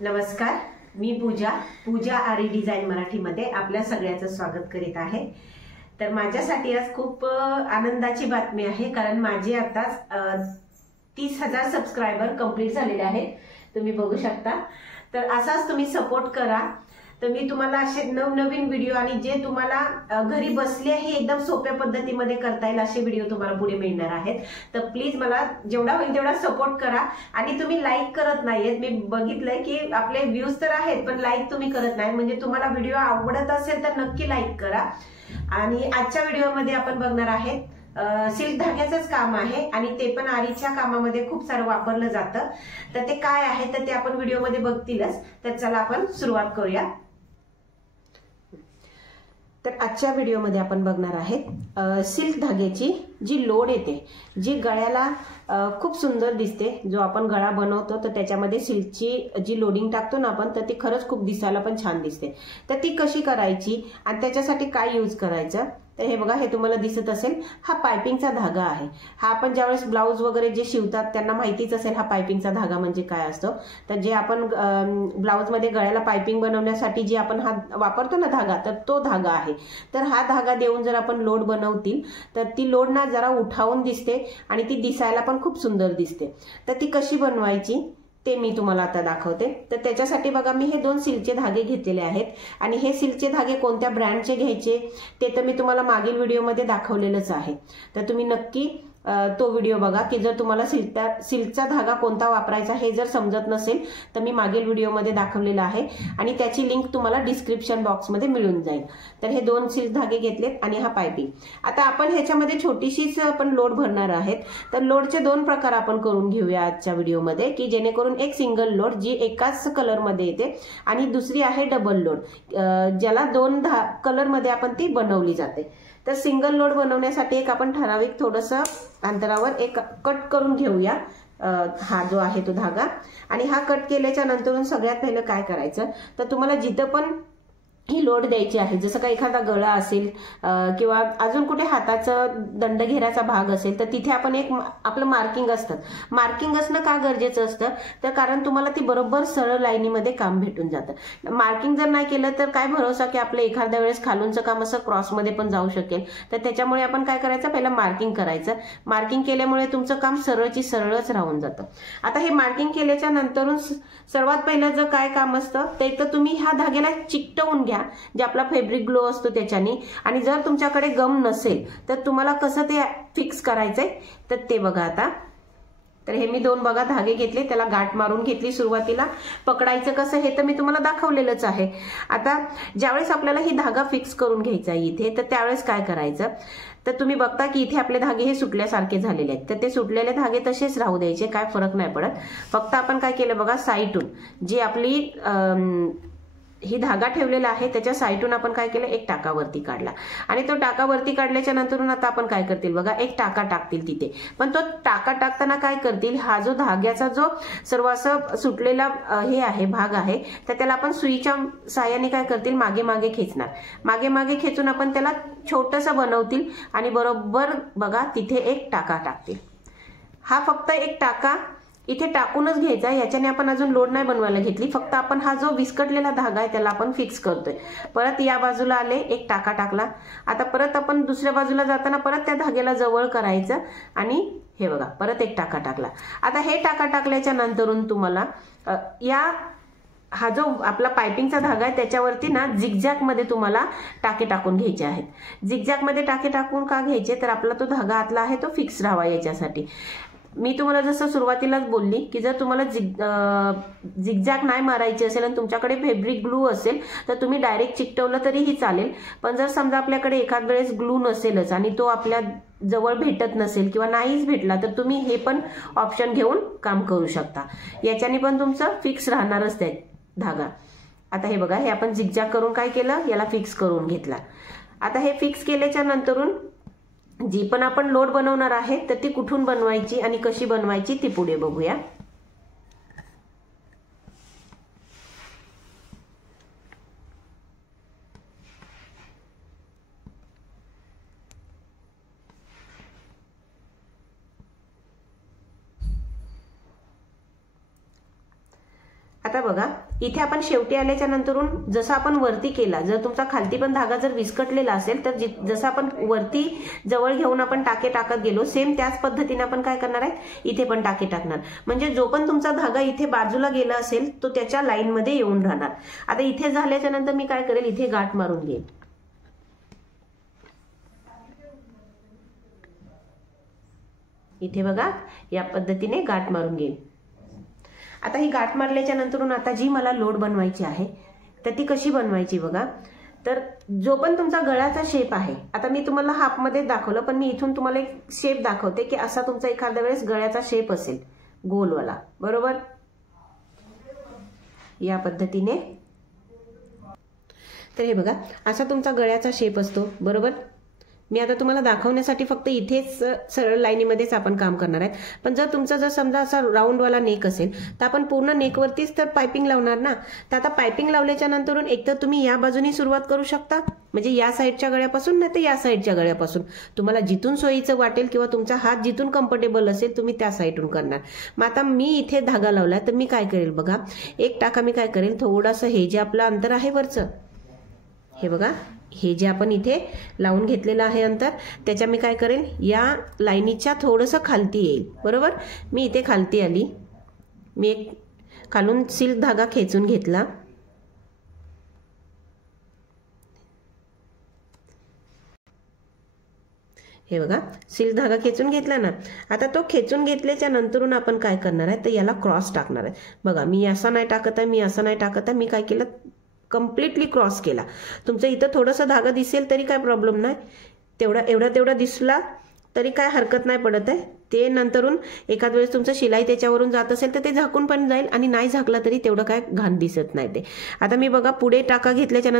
नमस्कार, मी पूजा आरी डिझाइन मराठीमध्ये आपल्या सगळ्यांचं स्वागत करीत आहे। तर माझ्यासाठी आज खूप आनंदाची बातमी आहे, कारण माझे आता 30,000 सबस्क्रायबर कंप्लीट झालेले आहेत। तुम्ही बघू शकता। तर असाच तुम्ही सपोर्ट करा। तर मी तुम्हाला असे नवनवीन व्हिडिओ आणि जे तुम्हाला घरी बसले हे एकदम सोप्या पद्धतीमध्ये करता येईल असे व्हिडिओ तुम्हाला पुढे मिळणार आहेत। तर प्लीज मला जेवढा होईल तेवढा सपोर्ट करा। आणि तुम्ही लाईक करत नाहीयेत, मी बघितलंय की आपले व्ह्यूज तर आहेत पण लाईक तुम्ही करत नाही। म्हणजे तुम्हाला व्हिडिओ आवडत असेल तर नक्की लाईक करा। आणि आजच्या व्हिडिओमध्ये आपण बघणार आहे सिल्क धाग्याचंच काम आहे आणि ते पण आरीच्या कामामध्ये खूप सारं वापरलं जातं। तर ते काय आहे तर ते आपण व्हिडिओमध्ये बघतीलच। तर चला आपण सुरुवात करूया। तर आजच्या व्हिडिओमध्ये आपण बघणार आहे सिल्क धाग्याची जी लोड येते, जी गळ्याला खूप सुंदर दिसते। जो आपण गळा बनवतो तर त्याच्यामध्ये सिल्कची जी लोडिंग टाकतो ना आपण, तर ती खरंच खूप दिसायला पण छान दिसते। तर ती कशी करायची आणि त्याच्यासाठी काय यूज करायचं, तर हे बघा, हे तुम्हाला दिसत असेल, हा पायपिंगचा धागा आहे। हा आपण ज्यावेळेस ब्लाउज वगैरे जे शिवतात त्यांना माहितीच असेल हा पायपिंगचा धागा म्हणजे काय असतो। तर जे आपण ब्लाउज मध्ये गळ्याला पायपिंग बनवण्यासाठी जे आपण हा वापरतो ना धागा, तर तो धागा आहे। तर हा धागा देऊन जर आपण लोड बनवतील तर ती लोड ना जरा उठावून दिसते आणि ती दिसायला पण खूप सुंदर दिसते। तर ती कशी बनवायची ते मी तुम्हाला आता दाखवते। तर त्याच्यासाठी बघा, मी हे 2 सिल्कचे धागे घेतलेले आहेत आणि हे सिल्कचे धागे कोणत्या ब्रँडचे घ्यायचे ते तर मी तुम्हाला मागील व्हिडिओमध्ये दाखवलेलंच आहे। तर तुम्ही नक्की तो व्हिडिओ बघा की जर तुम्हाला सिल्कचा धागा कोणता वापरायचा हे जर समजत नसेल तर मी मागील व्हिडिओमध्ये दाखवलेला आहे आणि त्याची लिंक तुम्हाला डिस्क्रिप्शन बॉक्समध्ये मिळून जाईल। तर हे 2 सिल्क धागे घेतलेत आणि हा पायपिंग। आता आपण ह्याच्यामध्ये छोटीशीच आपण लोड भरणार आहेत। तर लोडचे 2 प्रकार आपण करून घेऊया आजच्या व्हिडिओमध्ये, की जेणेकरून एक सिंगल लोड जी एकाच कलर मध्ये येते आणि दुसरी आहे डबल लोड, ज्याला 2 कलर मध्ये आपण ती बनवली जाते। तर सिंगल लोड बनवण्यासाठी एक आपण ठराविक थोडस अंतरावर एक कट करून घेऊया हा जो आहे तो धागा। आणि हा कट केल्याच्या नंतर सगळ्यात पहिलं काय करायचं, तर तुम्हाला जिथं पण ही लोड द्यायची आहे, जसं का एखादा गळा असेल किंवा अजून कुठे हाताचा दंडघेराचा भाग असेल, तर तिथे आपण एक आपलं मार्किंग असतं। मार्किंग असणं का गरजेचं असतं, तर कारण तुम्हाला ती बरोबर सरळ लाईनीमध्ये काम भेटून जातं। मार्किंग जर नाही केलं तर काय भरोसा की आपलं एखाद्या वेळेस खालूनचं काम असं क्रॉसमध्ये पण जाऊ शकेल। तर त्याच्यामुळे आपण काय करायचं, पहिलं मार्किंग करायचं। मार्किंग केल्यामुळे तुमचं काम सरळची सरळच राहून जातं। आता हे मार्किंग केल्याच्या नंतर सर्वात पहिलं जर काय काम असतं ते तर तुम्ही ह्या धाग्याला चिकटवून घ्या, जे आपला फॅब्रिक ग्लो असतो त्याच्याने। आणि जर तुमच्याकडे गम नसेल तर तुम्हाला कसं ते फिक्स करायचंय तर ते बघा आता। तर हे मी 2 बघा धागे घेतले, त्याला गाठ मारून घेतली। सुरुवातीला पकडायचं कसं हे तर मी तुम्हाला दाखवलेलंच आहे। आता ज्यावेळेस आपल्याला ही धागा फिक्स करून घ्यायचा आहे इथे, तर त्यावेळेस काय करायचं, तर तुम्ही बघता की इथे आपले धागे हे सुटल्यासारखे झालेले आहेत। तर ते सुटलेले धागे तसेच राहू द्यायचे, काय फरक नाही पडत। फक्त आपण काय केलं बघा, साईडून जी आपली ही धागा ठेवलेला आहे त्याच्या साईडून आपण काय केलं, एक टाका वरती काढला। आणि तो टाका वरती काढल्याच्या नंतर आता आपण काय करतील बघा, एक टाका टाकतील तिथे। पण तो टाका टाकताना काय करतील, हा जो धाग्याचा जो सर्व असं सुटलेला हे आहे भाग आहे, तर त्याला आपण सुईच्या साहाय्याने काय करतील, मागे मागे खेचणार। मागे मागे खेचून आपण त्याला छोटंसं बनवतील आणि बरोबर बघा तिथे एक टाका टाकतील। हा फक्त एक टाका इथे टाकूनच घ्यायचा, याच्याने आपण अजून लोड नाही बनवायला घेतली। फक्त आपण हा जो विस्कटलेला धागा आहे त्याला आपण फिक्स करतोय। परत या बाजूला आले, एक टाका टाकला। आता परत आपण दुसऱ्या बाजूला जाताना परत त्या धाग्याला जवळ करायचं आणि हे बघा परत एक टाका टाकला। आता हे टाका टाकल्याच्या नंतरून तुम्हाला हा जो आपला पायपिंगचा धागा आहे त्याच्यावरती ना झिगझॅग मध्ये तुम्हाला टाके टाकून घ्यायचे आहेत। झिगझॅग मध्ये टाके टाकून का घ्यायचे, तर आपला तो धागा आतला आहे तो फिक्स राहावा याच्यासाठी। मी तुम्हाला जसं सुरुवातीलाच बोलली की जर तुम्हाला झिगझॅग नाही मारायची असेल आणि तुमच्याकडे फॅब्रिक ग्लू असेल तर तुम्ही डायरेक्ट चिकटवलं तरीही चालेल। पण जर समजा आपल्याकडे एखाद वेळेस ग्लू नसेलच आणि तो आपल्या जवळ भेटत नसेल किंवा नाहीच भेटला तर तुम्ही हे पण ऑप्शन घेऊन काम करू शकता। याच्याने पण तुमचं फिक्स राहणारच ते धागा। आता हे बघा, हे आपण झिगझॅग करून काय केलं, याला फिक्स करून घेतला। आता हे फिक्स केल्याच्या नंतरून जी पण आपण लोड बनवणार आहे तर ती कुठून बनवायची आणि कशी बनवायची ती पुढे बघूया। आता बघा, इथे आपण शेवटी आल्याच्या नंतरून जसं आपण वरती केला, जर तुमचा खालती पण धागा जर विस्कटलेला असेल तर जसं आपण वरती जवळ घेऊन आपण टाके टाकत गेलो, सेम त्याच पद्धतीने आपण काय करणार आहे, इथे पण टाके टाकणार. म्हणजे जो पण तुमचा धागा इथे बाजूला गेला असेल तो त्याच्या लाईन मध्ये येऊन राहणार. आता इथे झाल्याच्या नंतर मी काय करेल, इथे गाठ मारून घेईन. इथे बघा या पद्धतीने गाठ मारून घेईन. आता ही गाठ मारल्याच्या नंतरून आता जी मला लोड बनवायची आहे तर ती कशी बनवायची बघा. तर जो पण तुमचा गळ्याचा शेप आहे, आता मी तुम्हाला हाफ मध्ये दाखवलं, पण मी इथून तुम्हाला एक शेप दाखवते की असा तुमचा एखाद्या वेळेस गळ्याचा शेप असेल गोलवाला, बरोबर, या पद्धतीने. तर हे बघा असा तुमचा गळ्याचा शेप असतो, बरोबर. मी आता तुम्हाला दाखवण्यासाठी फक्त इथेच सरळ लाईनीमध्येच आपण काम करणार आहे. पण जर तुमचा जर समजा असा राऊंडवाला नेक असेल तर आपण पूर्ण नेकवरतीच तर पायपिंग लावणार ना. तर आता पायपिंग लावल्याच्या नंतरून एकतर तुम्ही या बाजूनी सुरुवात करू शकता, म्हणजे या साईडच्या गळ्यापासून, नाही तर या साईडच्या गळ्यापासून, तुम्हाला जिथून सोयीचं वाटेल किंवा तुमचा हात जिथून कम्फर्टेबल असेल तुम्ही त्या साईडून करणार. मग आता मी इथे धागा लावला तर मी काय करेल बघा, एक टाका मी काय करेल, थोडंसं हे जे आपलं अंतर आहे वरचं, हे बघा हे जे आपण इथे लावून घेतलेलं आहे अंतर, त्याच्या मी काय करेल, या लाईनीच्या थोडंसं खालती येईल, बरोबर. मी इथे खालती आली, मी एक खालून सिल्क धागा खेचून घेतला, हे बघा सिल्क धागा खेचून घेतला ना. आता तो खेचून घेतल्याच्या नंतरून आपण काय करणार आहे, तर याला क्रॉस टाकणार आहे. बघा मी असं नाही टाकत आहे, मी असं नाही टाकत आहे, मी काय केलं, कम्प्लिटली क्रॉस केला. तुमचं इथं थोडंसं धागा दिसेल तरी काय प्रॉब्लेम नाही, तेवढा दिसला तरी काय हरकत नाही पडत आहे. ते नंतरून एखाद वेळेस तुमचं शिलाई त्याच्यावरून जात असेल तर ते झाकून पण जाईल, आणि नाही झाकला तरी तेवढं काय घाण दिसत नाही ते. आता मी बघा पुढे टाका घेतल्याच्या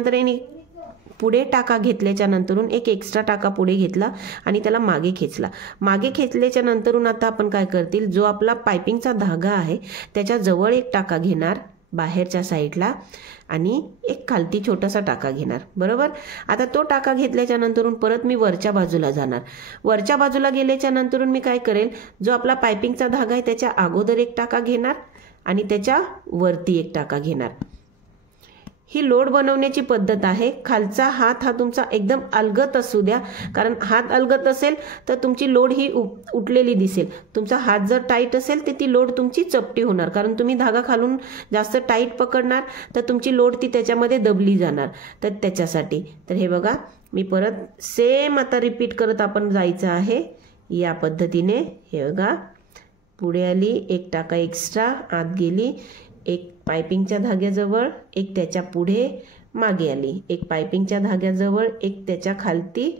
नंतरून एक एक्स्ट्रा टाका पुढे घेतला आणि त्याला मागे खेचला. मागे खेचल्याच्या नंतरून आता आपण काय करतील, जो आपला पायपिंगचा धागा आहे त्याच्या जवळ एक टाका घेणार बाहेरच्या साईडला, आणि एक खालती छोटासा टाका घेणार, बरोबर. आता तो टाका घेतल्याच्या नंतरून परत मी वरच्या बाजूला जाणार. वरच्या बाजूला गेल्याच्या नंतरून मी काय करेल, जो आपला पायपिंगचा धागा आहे त्याच्या अगोदर एक टाका घेणार आणि त्याच्या वरती एक टाका घेणार. ही लोड बनवण्याची पद्धत आहे. खालचा हात हा तुमचा एकदम अलगत असू द्या, कारण हात अलगत असेल तर तुमची लोड ही उठलेली दिसेल. तुमचा हात जर टाईट असेल तर ती लोड तुमची चपटी होणार, कारण तुम्ही धागा खालून जास्त टाईट पकडणार तर तुमची लोड ती त्याच्यामध्ये दबली जाणार. तर त्याच्यासाठी तर हे बघा मी परत सेम आता रिपीट करत आपण जायचं आहे या पद्धतीने. हे बघा पुढे आली, एक टाका एक्स्ट्रा आत गेली, एक पायपिंगच्या धाग्याजवळ, एक त्याच्या पुढे मागे आली, एक पायपिंगच्या धाग्याजवळ, एक त्याच्या खालती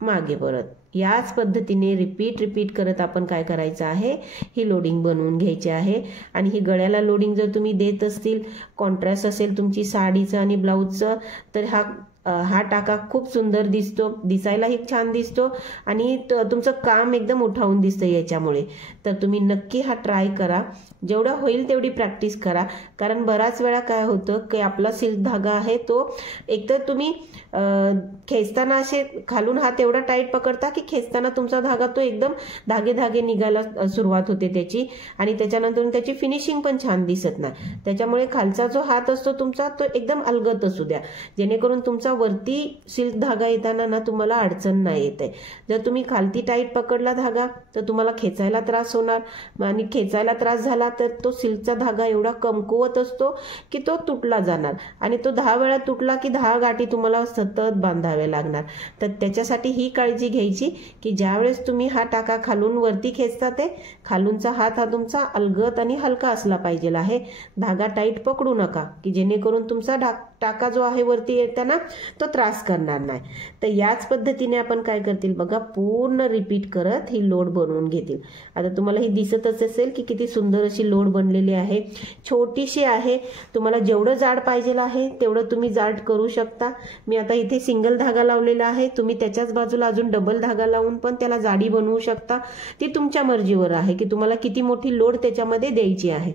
मागे परत. याच पद्धतीने रिपीट करत आपण काय करायचं आहे, ही लोडिंग बनवून घ्यायची आहे. आणि ही गळ्याला लोडिंग जर तुम्ही देत असतील, कॉन्ट्रास्ट असेल तुमची साडीचं आणि ब्लाऊजचं, तर हा टाका खूप सुंदर दिसतो, दिसायलाही छान दिसतो आणि तुमचं काम एकदम उठावून दिसतं याच्यामुळे. तर तुम्ही नक्की हा ट्राय करा, जेवढं होईल तेवढी प्रॅक्टिस करा. कारण बराच वेळा काय होतं की आपला सिल्क धागा आहे तो एकतर तुम्ही खेचताना असे खालून हात एवढा टाईट पकडता की खेचताना तुमचा धागा तो एकदम धागे निघायला सुरुवात होते त्याची, आणि त्याच्यानंतर त्याची फिनिशिंग पण छान दिसत नाही. त्याच्यामुळे खालचा जो हात असतो तुमचा तो एकदम अलगत असू द्या, जेणेकरून तुमचा वरती सिल्क धागा येताना ना तुम्हाला अडचण नाही येते. जर तुम्ही खालती टाईट पकडला धागा तर तुम्हाला खेचायला त्रास होणार, आणि खेचायला त्रास झाला तर तो सिल्कचा धागा एवढा कमकुवत असतो की तो तुटला जाणार, आणि तो 10 वेळा तुटला की 10 गाठी तुम्हाला सतत बांधाव्या लागणार. तर त्याच्यासाठी ही काळजी घ्यायची की ज्यावेळेस तुम्ही हा टाका खालून वरती खेचता ते खालूनचा हात हा तुमचा अलगत आणि हलका असला पाहिजे आहे. धागा टाईट पकडू नका की जेणेकरून तुमचा टाका जो आहे वरती येताना तो त्रास करणार नाही. तर याच पद्धतीने आपण काय करतील बघा, पूर्ण रिपीट करत ही लोड बनवून घेतील. आता तुम्हाला ही दिसतच असेल की किती सुंदर अशी लोड बनलेली आहे. छोटीशी आहे, तुम्हाला जेवढं जाड पाहिजे आहे तेवढं तुम्ही जाड करू शकता. मी आता इथे सिंगल धागा लावलेला आहे, तुम्ही त्याच्याच बाजूला अजून डबल धागा लावून पण त्याला जाडी बनवू शकता. ती तुमच्या मर्जीवर आहे की तुम्हाला किती मोठी लोड त्याच्यामध्ये द्यायची आहे.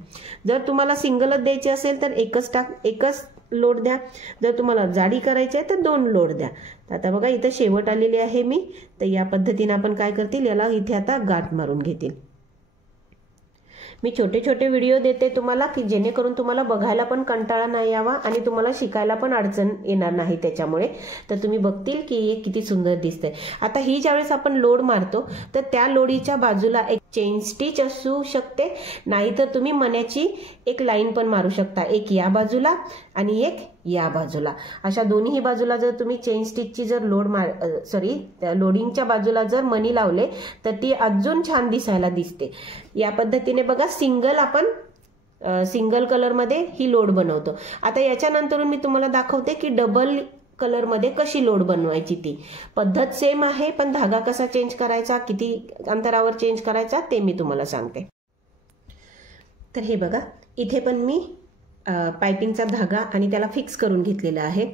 जर तुम्हाला सिंगलच द्यायची असेल तर एकच लोड द्या, जर तुम्हाला जाडी करायची आहे तर 2 लोड द्या. आता बघा इथं शेवट आलेली आहे मी. तर या पद्धतीने आपण काय करतील, याला इथे आता गाठ मारून घेतील. मी छोटे छोटे व्हिडिओ देते तुम्हाला की जेणेकरून तुम्हाला बघायला पण कंटाळा नाही यावा आणि तुम्हाला शिकायला पण अडचण येणार नाही त्याच्यामुळे. तर तुम्ही बघतील की हे किती सुंदर दिसतंय. आता ही ज्यावेळेस आपण लोड मारतो तर त्या लोडीच्या बाजूला एक चेन स्टिच असू शकते, नाहीतर तुम्ही मण्याची एक लाईन पण मारू शकता, एक या बाजूला आणि एक या बाजूला. अशा दोन्ही बाजूला जर तुम्ही चेन स्टिचची जर लोडिंगच्या बाजूला जर मणी लावले तर ती अजून छान दिसायला दिसते. या पद्धतीने बघा सिंगल कलर मध्ये ही लोड बनवतो. आता याच्यानंतर मी तुम्हाला दाखवते की डबल कलर मध्ये कशी लोड बनवायची. ती पद्धत सेम आहे, पण धागा कसा चेंज करायचा, किती अंतरावर चेंज करायचा ते मी तुम्हाला सांगते. तर हे बघा, इथे पण मी पायपिंगचा धागा आणि त्याला फिक्स करून घेतलेला आहे.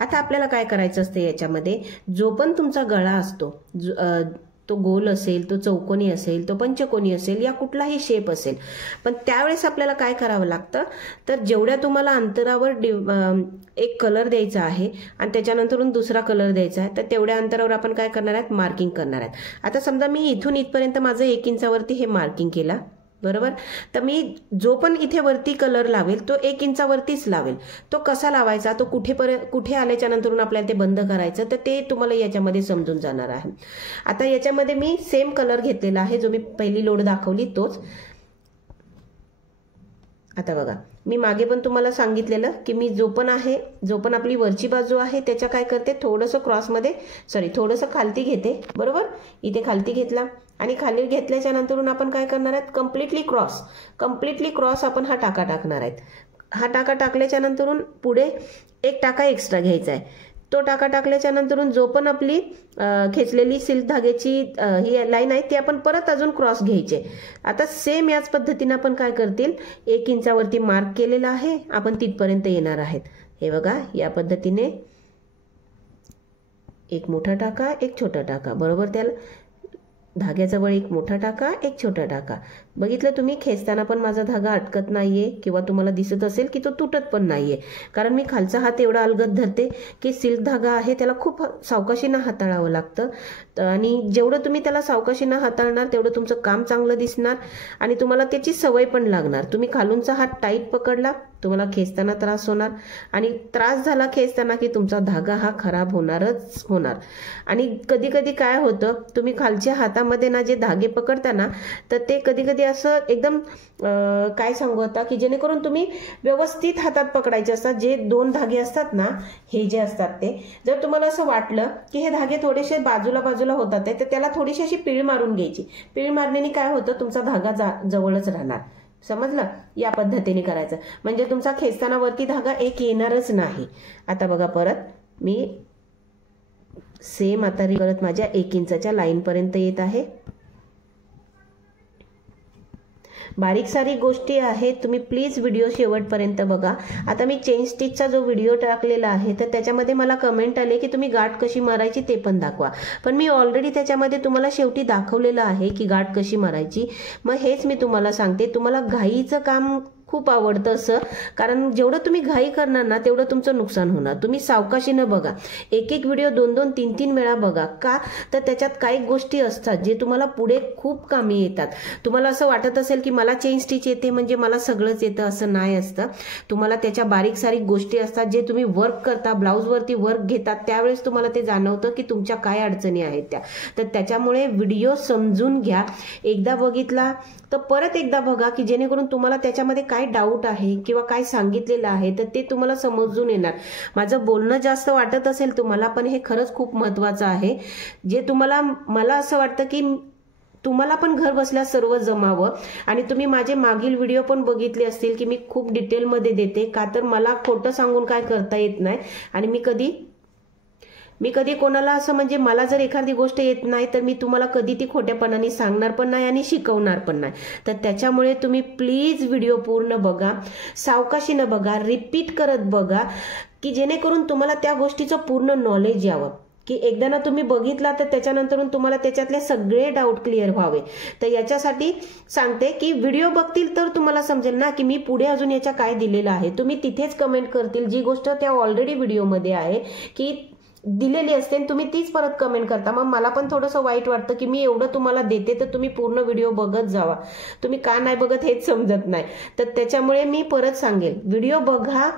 आता आपल्याला काय करायचं असतं, याच्यामध्ये जो पण तुमचा गळा असतो, तो गोल असेल, तो चौकोनी असेल, तो पंचकोनी असेल, या कुठलाही शेप असेल, पण त्यावेळेस आपल्याला काय करावं लागतं, तर जेवढ्या तुम्हाला अंतरावर एक कलर द्यायचा आहे आणि त्याच्यानंतरून दुसरा कलर द्यायचा आहे, तर तेवढ्या अंतरावर आपण काय करणार आहेत, मार्किंग करणार आहेत. आता समजा मी इथून इथपर्यंत माझं 1 इंचावरती हे मार्किंग केला, बरोबर. तर मी जो पण इथे वरती कलर लावेल तो 1 इंचावरतीच लावेल. तो कसा लावायचा, तो कुठे आल्याच्या नंतरून आपल्याला ते बंद करायचं, तर ते तुम्हाला याच्यामध्ये समजून जाणार आहे. आता याच्यामध्ये मी सेम कलर घेतलेला आहे, जो मी पहिली लोड दाखवली तोच. आता बघा, मी मागे पण तुम्हाला सांगितलेलं की मी जो पण आपली वरची बाजू आहे त्याच्या काय करते, थोडंसं खालती घेते, बरोबर. इथे खालती घेतला आणि खाली घेतल्याच्या नंतरून आपण काय करणार आहेत, कम्प्लिटली क्रॉस आपण हा टाका टाकणार आहेत. हा टाका टाकल्याच्या नंतरून पुढे एक टाका एक्स्ट्रा घ्यायचा आहे. तो टाका टाकल्याच्या नंतरून जो पण आपली खेचलेली सिल्क धाग्याची ही लाईन आहे ती आपण परत अजून क्रॉस घ्यायचे. आता सेम याच पद्धतीने आपण काय करतील, 1 इंचावरती मार्क केलेला आहे, आपण तिथपर्यंत येणार आहेत. हे बघा, या पद्धतीने एक मोठा टाका, एक छोटा टाका, बरोबर. त्याला धाग्याजवळ एक मोठा टाका, एक छोटा टाका. बघितलं तुम्ही, खेचताना पण माझा धागा अटकत नाहीये किंवा तुम्हाला दिसत असेल की तो तुटत पण नाहीये, कारण मी खालचा हात एवढा अलगद धरते की सिल्क धागा आहे त्याला खूप सावकाशीनं हाताळावं लागतं. आणि जेवढं तुम्ही त्याला सावकाशीनं हाताळणार तेवढं तुमचं काम चांगलं दिसणार आणि तुम्हाला त्याची सवय पण लागणार. तुम्ही खालूनचा हात टाईट पकडला, तुम्हाला खेचताना त्रास होणार आणि त्रास झाला खेचताना की तुमचा धागा हा खराब होणारच होणार. आणि कधी कधी काय होतं, तुम्ही खालच्या हातामध्ये ना जे धागे पकडताना तर ते कधी कधी असं एकदम काय सांगू आता, की जेणेकरून तुम्ही व्यवस्थित हातात पकडायचे असतात. जे 2 धागे असतात ना, हे जे असतात ते, जर तुम्हाला असं वाटलं की हे धागे थोडेसे बाजूला होतात तर त्याला थोडीशी अशी पीळ मारून घ्यायची. पीळ मारण्याने काय होतं, तुमचा धागा जवळच राहणार. समजलं. या पद्धतीने करायचं म्हणजे तुमचा खेचताना वरती धागा एक येणारच नाही. आता बघा, परत मी सेम आता परत माझ्या 1 इंचाच्या लाईन पर्यंत येत आहे. बारीक सारीक गोष्टी आहेत, तुम्ही प्लीज व्हिडिओ शेवटपर्यंत बघा. आता मी चेन स्टिचचा जो व्हिडिओ टाकलेला आहे तर त्याच्यामध्ये मला कमेंट आले की तुम्ही गाठ कशी मारायची ते पण दाखवा, पण मी ऑलरेडी त्याच्यामध्ये तुम्हाला शेवटी दाखवलेलं आहे की गाठ कशी मारायची. मग हेच मी तुम्हाला सांगते. तुम्हाला घाईचं काम खूप आवडतं असं, कारण जेवढं तुम्ही घाई करणार ना तेवढं तुमचं नुकसान होणार. तुम्ही सावकाशीनं बघा, एक व्हिडिओ 2-2, 3-3 वेळा बघा. का तर त्याच्यात काही गोष्टी असतात जे तुम्हाला पुढे खूप कामी येतात. तुम्हाला असं वाटत असेल की मला चेन स्टिच येते म्हणजे मला सगळंच येतं, असं नाही असतं. तुम्हाला त्याच्या बारीक सारीक गोष्टी असतात जे तुम्ही वर्क करता, ब्लाऊजवरती वर्क घेतात, त्यावेळेस तुम्हाला ते जाणवतं की तुमच्या काय अडचणी आहेत त्या. तर त्याच्यामुळे व्हिडिओ समजून घ्या. एकदा बघितला तर परत एकदा बघा की जेणेकरून तुम्हाला त्याच्यामध्ये काय डाऊट आहे किंवा काय सांगितलेलं आहे तर ते तुम्हाला समजून येणार. माझं बोलणं जास्त वाटत असेल तुम्हाला, पण हे खरंच खूप महत्त्वाचं आहे. जे मला असं वाटतं की तुम्हाला पण घर बसल्या सर्व जमावं. आणि तुम्ही माझे मागील व्हिडिओ पण बघितले असतील की मी खूप डिटेलमध्ये देते, का तर मला खोटं सांगून काय करता येत नाही. आणि मी कधी कोणाला असं म्हणजे मला जर एखादी गोष्ट येत नाही तर मी तुम्हाला कधी ती खोट्यापणाने सांगणार पण नाही आणि शिकवणार पण नाही. तर त्याच्यामुळे तुम्ही प्लीज व्हिडिओ पूर्ण बघा, सावकाशीनं बघा, रिपीट करत बघा, की जेणेकरून तुम्हाला त्या गोष्टीचं पूर्ण नॉलेज यावं. की एकदा ना तुम्ही बघितला तर त्याच्यानंतरून तुम्हाला त्याच्यातले सगळे डाऊट क्लिअर व्हावे. तर याच्यासाठी सांगते की व्हिडिओ बघतील तर तुम्हाला समजेल ना की मी पुढे अजून याच्या काय दिलेलं आहे. तुम्ही तिथेच कमेंट करतील जी गोष्ट त्या ऑलरेडी व्हिडिओमध्ये आहे की दिलेली असते आणि तुम्ही तीच परत कमेंट करता, मग मला पण थोडंसं वाईट वाटतं की मी एवढं तुम्हाला देते तर तुम्ही पूर्ण व्हिडिओ बघत जावा, तुम्ही का नाही बघत हेच समजत नाही. तर त्याच्यामुळे मी परत सांगेल, व्हिडिओ बघा,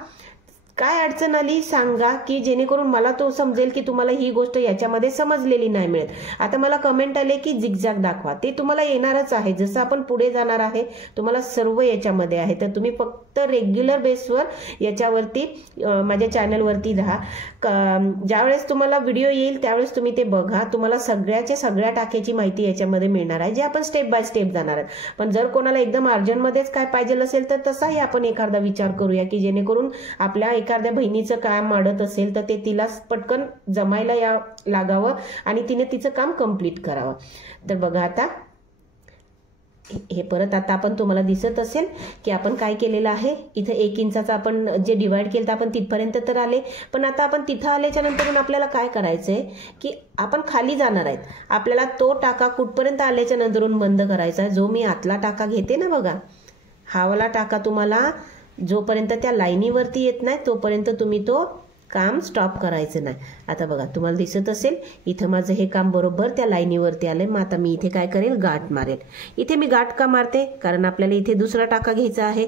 काय अडचण आली सांगा, की जेणेकरून मला तो समजेल की तुम्हाला ही गोष्ट याच्यामध्ये समजलेली नाही मिळत. आता मला कमेंट आले की झिगझॅग दाखवा, ते तुम्हाला येणारच आहे, जसं आपण पुढे जाणार आहे तुम्हाला सर्व याच्यामध्ये आहे. तर तुम्ही फक्त रेग्युलर बेसवर याच्यावरती माझ्या चॅनलवरती राहा. ज्यावेळेस तुम्हाला व्हिडिओ येईल त्यावेळेस तुम्ही ते बघा, तुम्हाला सगळ्या टाक्याची माहिती याच्यामध्ये मिळणार आहे, जे आपण स्टेप बाय स्टेप जाणार आहे. पण जर कोणाला एकदम अर्जंटमध्येच काय पाहिजे असेल तर तसाही आपण एखादा विचार करूया, की जेणेकरून आपल्या एखाद्या बहिणीचं काम अडत असेल तर ते तिला पटकन जमायला लागावं आणि तिने तिचं काम कंप्लीट करावं. तर बघा आता हे परत आता आपण तुम्हाला दिसत असेल की आपण काय केलेलं आहे, इथं 1 इंचाचा आपण जे डिवाइड केलं तर आपण तिथपर्यंत तर आले. पण आता आपण तिथं आल्याच्या नंतर आपल्याला काय करायचंय की आपण खाली जाणार आहेत, आपल्याला तो टाका कुठपर्यंत आल्याच्या नंतरून बंद करायचा आहे. जो मी आतला टाका घेते ना बघा, हा वाला टाका तुम्हाला जोपर्यंत त्या लाईनीवरती येत नाही तोपर्यंत तुम्ही तो काम स्टॉप करायचं नाही. आता बघा तुम्हाला दिसत असेल इथं माझं हे काम बरोबर त्या लाईनीवरती आलंय. मग आता मी इथे काय करेल, गाठ मारेल. इथे मी गाठ का मारते, कारण आपल्याला इथे दुसरा टाका घ्यायचा आहे,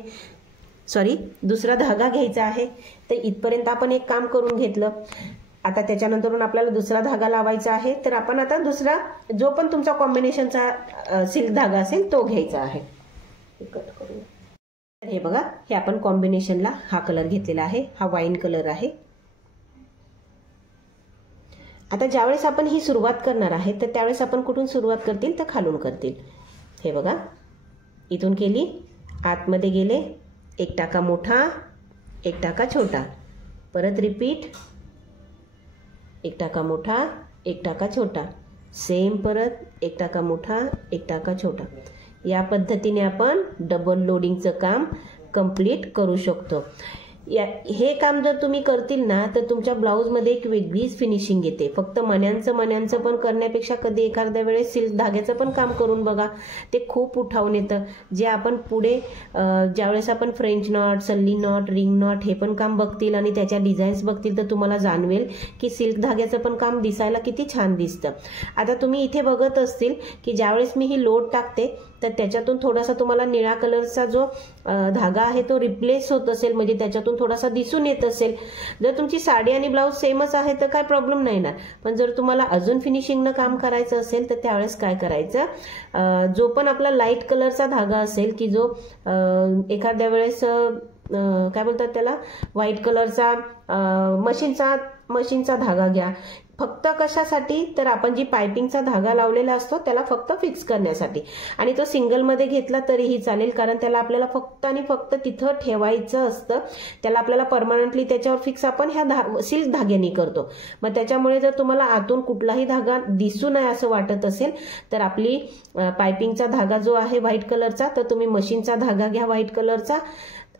दुसरा धागा घ्यायचा आहे. तर इथपर्यंत आपण एक काम करून घेतलं. आता त्याच्यानंतर आपल्याला दुसरा धागा लावायचा आहे. तर आपण आता दुसरा जो पण तुमचा कॉम्बिनेशनचा सिल्क धागा असेल तो घ्यायचा आहे. कट करूया. हे बघा, हे आपण कॉम्बिनेशनला हा कलर घेतलेला आहे, हा वाईन कलर आहे. आता ज्यावेळेस आपण ही सुरुवात करणार आहे तर त्यावेळेस आपण कुठून सुरुवात करतील तर खालून करतील. हे बघा, इथून केली, आतमध्ये गेले, एक टाका मोठा, एक टाका छोटा, परत रिपीट, एक टाका मोठा, एक टाका छोटा, सेम परत एक टाका मोठा, एक टाका छोटा. या पद्धतीने आपण डबल लोडिंगचं काम कंप्लीट करू शकतो. हे काम जर तुम्ही करतील ना तर तुमच्या ब्लाऊजमध्ये एक वेगळीच फिनिशिंग येते. फक्त मण्यांचं पण करण्यापेक्षा कधी एखाद्या वेळेस सिल्क धाग्याचं पण काम करून बघा, ते खूप उठावून येतं. जे आपण पुढे ज्यावेळेस आपण फ्रेंच नॉट, सल्ली नॉट, रिंग नॉट हे पण काम बघतील आणि त्याच्या डिझाईन्स बघतील तर तुम्हाला जाणवेल की सिल्क धाग्याचं पण काम दिसायला किती छान दिसतं. आता तुम्ही इथे बघत असतील की ज्यावेळेस मी ही लोड टाकते तर त्याच्यातून थोडासा तुम्हाला निळा कलरचा जो धागा आहे तो रिप्लेस होत असेल, म्हणजे त्याच्यातून थोडासा दिसून येत असेल. जर तुमची साडी आणि ब्लाऊज सेमच आहे तर काय प्रॉब्लेम नाही ना. पण जर तुम्हाला अजून फिनिशिंगनं काम करायचं असेल तर त्यावेळेस काय करायचं, जो पण आपला लाईट कलरचा धागा असेल की जो एखाद्या वेळेस काय बोलतात त्याला, व्हाईट कलरचा मशीनचा धागा घ्या. फक्त कशासाठी तर आपण जी पायपिंगचा धागा लावलेला असतो त्याला फक्त फिक्स करण्यासाठी. आणि तो सिंगलमध्ये घेतला तरीही चालेल, कारण त्याला आपल्याला फक्त आणि फक्त तिथं ठेवायचं असतं. त्याला आपल्याला परमनंटली त्याच्यावर फिक्स आपण ह्या सिल्क धाग्याने करतो. मग त्याच्यामुळे जर तुम्हाला आतून कुठलाही धागा दिसू नये असं वाटत असेल तर आपली पायपिंगचा धागा जो आहे व्हाईट कलरचा, तर तुम्ही मशीनचा धागा घ्या व्हाईट कलरचा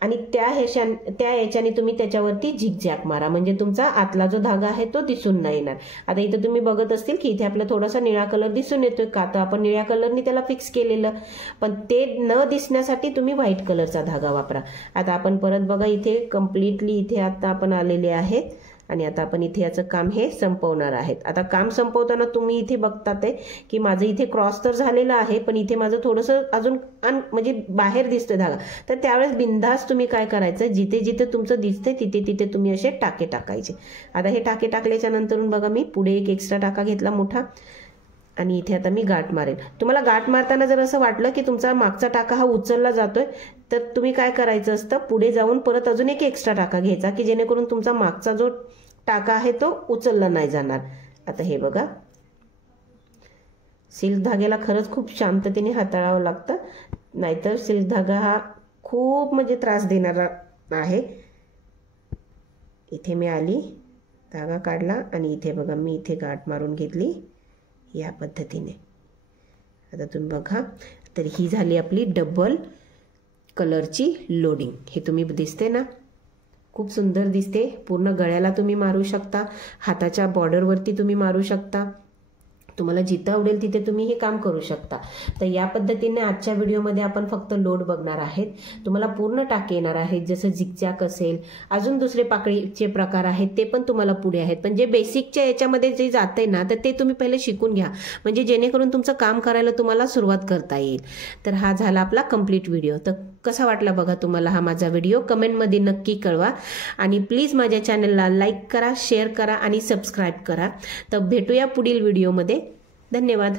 आणि त्या याच्याने तुम्ही त्याच्यावरती झिगझॅग मारा, म्हणजे तुमचा आतला जो धागा आहे तो दिसून नाही येणार. आता इथे तुम्ही बघत असतील की इथे आपला थोडासा निळा कलर दिसून येतोय, का तर आपण निळ्या कलरनी त्याला फिक्स केलेलं, पण ते न दिसण्यासाठी तुम्ही व्हाईट कलरचा धागा वापरा. आता आपण परत बघा, इथे कम्प्लिटली इथे आता आपण आलेले आहेत आणि आता आपण इथे याचं काम हे संपवणार आहेत. आता काम संपवताना तुम्ही इथे बघतात की माझं इथे क्रॉस तर झालेलं आहे, पण इथे माझं थोडंसं अजून म्हणजे बाहेर दिसतोय धागा. तर त्यावेळेस बिनधास्त तुम्ही काय करायचं, जिथे जिथे तुमचं दिसतंय तिथे तिथे तुम्ही असे टाके टाकायचे. आता हे टाके टाकल्याच्या नंतरून बघा मी पुढे एक एक्स्ट्रा टाका घेतला मोठा आणि इथे आता मी गाठ मारेन. तुम्हाला गाठ मारताना जर असं वाटलं की तुमचा मागचा टाका हा उचलला जातोय तर तुम्ही काय करायचं असतं, पुढे जाऊन परत अजून एक एक्स्ट्रा टाका घ्यायचा की जेणेकरून तुमचा मागचा जो टाका आहे तो उचलला नाही जाणार. आता हे बघा, सिल्क धाग्याला खरंच खूप शांततेने हाताळावं लागतं, नाहीतर सिल्क धागा हा खूप म्हणजे त्रास देणारा आहे. इथे मी आली, धागा काढला आणि इथे बघा मी इथे गाठ मारून घेतली या पद्धतीने. आता तुम्ही बघा, तर ही झाली आपली डबल कलरची लोडिंग. हे तुम्ही दिसते ना, खूप सुंदर दिसते. पूर्ण गळ्याला तुम्ही मारू शकता, हाताच्या बॉर्डरवरती तुम्ही मारू शकता, तुम्हाला जिथं आवडेल तिथे तुम्ही हे काम करू शकता। तर या पद्धतीने आजच्या व्हिडिओमध्ये आपण फक्त लोड बघणार आहेत। तुम्हाला पूर्ण टाके येणार आहेत, जसं झिगझॅग असेल, अजून दुसरे पाकळीचे प्रकार आहेत ते पण तुम्हाला पुढे आहेत। पण जे बेसिकच्या याच्यामध्ये जे जाते ना, तर ते तुम्ही पहिले शिकून घ्या, म्हणजे जेणेकरून तुमचं काम करायला तुम्हाला सुरुवात करता येईल। तर हा झाला आपला कंप्लीट व्हिडिओ। तर कसा वाटला बघा तुम्हाला हा माझा व्हिडिओ, कमेंटमध्ये नक्की कळवा आणि प्लीज माझ्या चॅनलला लाईक करा, शेअर करा आणि सबस्क्राईब करा। तर भेटूया पुढील व्हिडिओमध्ये। धन्यवाद।